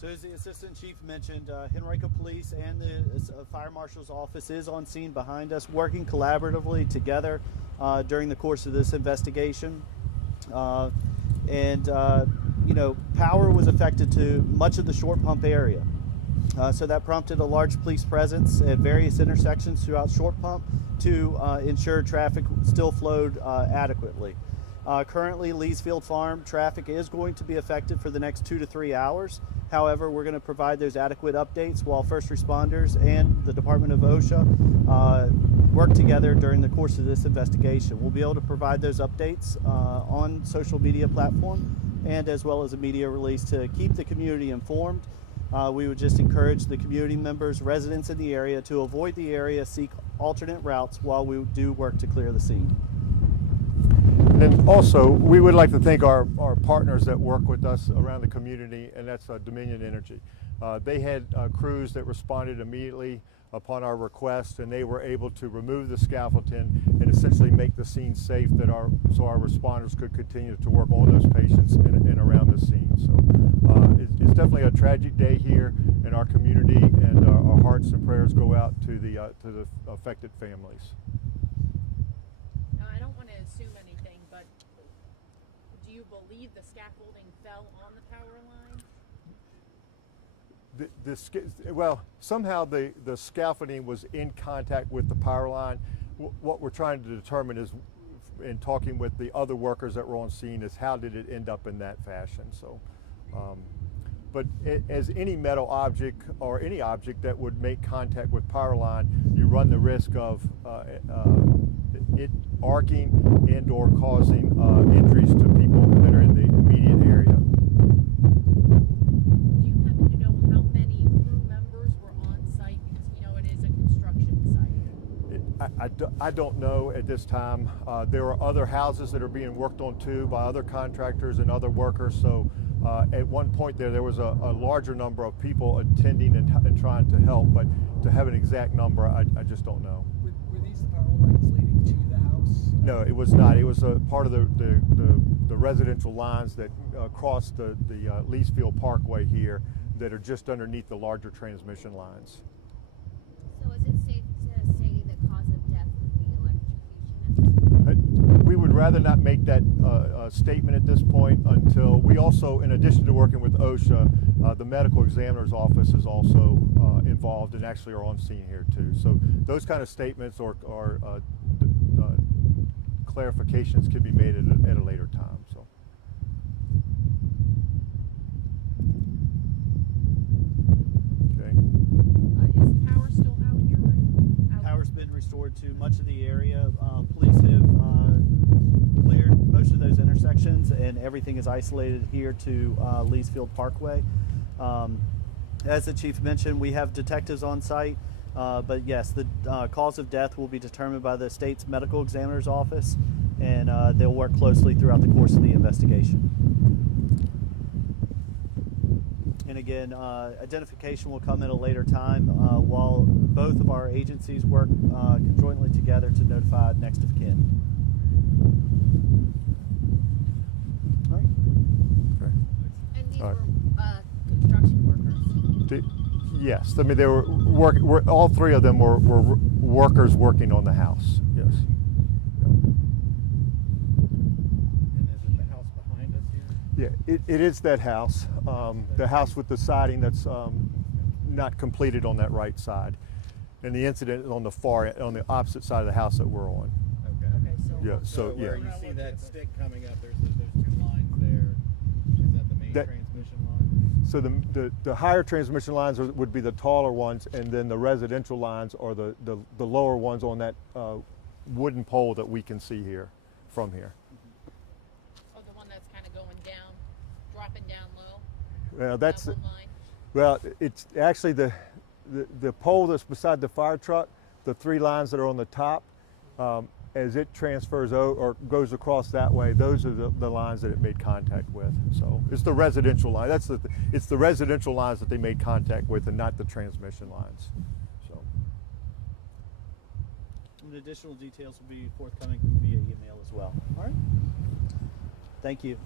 So as the Assistant Chief mentioned, Henrico Police and the Fire Marshal's office is on scene behind us, working collaboratively together during the course of this investigation. Power was affected to much of the Short Pump area. So that prompted a large police presence at various intersections throughout Short Pump to ensure traffic still flowed adequately. Currently, Leesfield Farm traffic is going to be affected for the next 2 to 3 hours. However, we're going to provide those adequate updates while first responders and the Department of OSHA work together during the course of this investigation. We'll be able to provide those updates on social media platform and as well as a media release to keep the community informed. We would just encourage the community members, residents in the area to avoid the area, seek alternate routes while we do work to clear the scene. And also, we would like to thank our partners that work with us around the community, and that's Dominion Energy. They had crews that responded immediately upon our request, and they were able to remove the scaffolding and essentially make the scene safe so our responders could continue to work on those patients and around the scene. So it's definitely a tragic day here in our community, and our hearts and prayers go out to the affected families. I don't want to assume anything, but do you believe the scaffolding fell on the power line? Well, somehow the scaffolding was in contact with the power line. What we're trying to determine is, in talking with the other workers that were on scene, is how did it end up in that fashion. So, but as any metal object or any object that would make contact with power line, you run the risk of it arcing and or causing injuries to people that are in the immediate area. Do you happen to know how many crew members were on site? Because it is a construction site. I don't know at this time. There are other houses that are being worked on too by other contractors and other workers. So at one point there was a larger number of people attending and trying to help, but to have an exact number, I just don't know. Were these the power lines leading to the house? No, it was not. It was a part of the residential lines that cross the Leesfield Parkway here that are just underneath the larger transmission lines. So is it safe to say the cause of death would be electrocution at this point? We would rather not make that statement at this point until we also, in addition to working with OSHA, the medical examiner's office is also involved and actually are on scene here too. So those kind of statements or clarifications can be made at a later time. So. Okay. Is power still out here? Right? Power's been restored to much of the area. Police have cleared most of those intersections, and everything is isolated here to Leesfield Parkway. As the chief mentioned, we have detectives on site, but yes, the cause of death will be determined by the state's medical examiner's office, and they'll work closely throughout the course of the investigation. And again, identification will come at a later time while both of our agencies work conjointly together to notify next of kin. All right. Okay. And these All right. were construction workers? Yes, I mean they were all three of them were workers working on the house. Yes. And is it the house behind us here? Yeah, it is that house. The house with the siding that's not completed on that right side, and the incident is on the opposite side of the house that we're on. Okay. Okay, so Yeah. So So where yeah. you see that stick coming up, there's two lines there. Is that the main transmission line? So the higher transmission lines would be the taller ones, and then the residential lines are the lower ones on that wooden pole that we can see here from here. Oh, the one that's kind of going down, dropping down low. Well, that's That one line. well, it's actually the pole that's beside the fire truck. The three lines that are on the top, as it transfers or goes across that way, those are the lines that it made contact with. So it's the residential line. It's the residential lines that they made contact with, and not the transmission lines. So. And additional details will be forthcoming via email as well. All right. Thank you.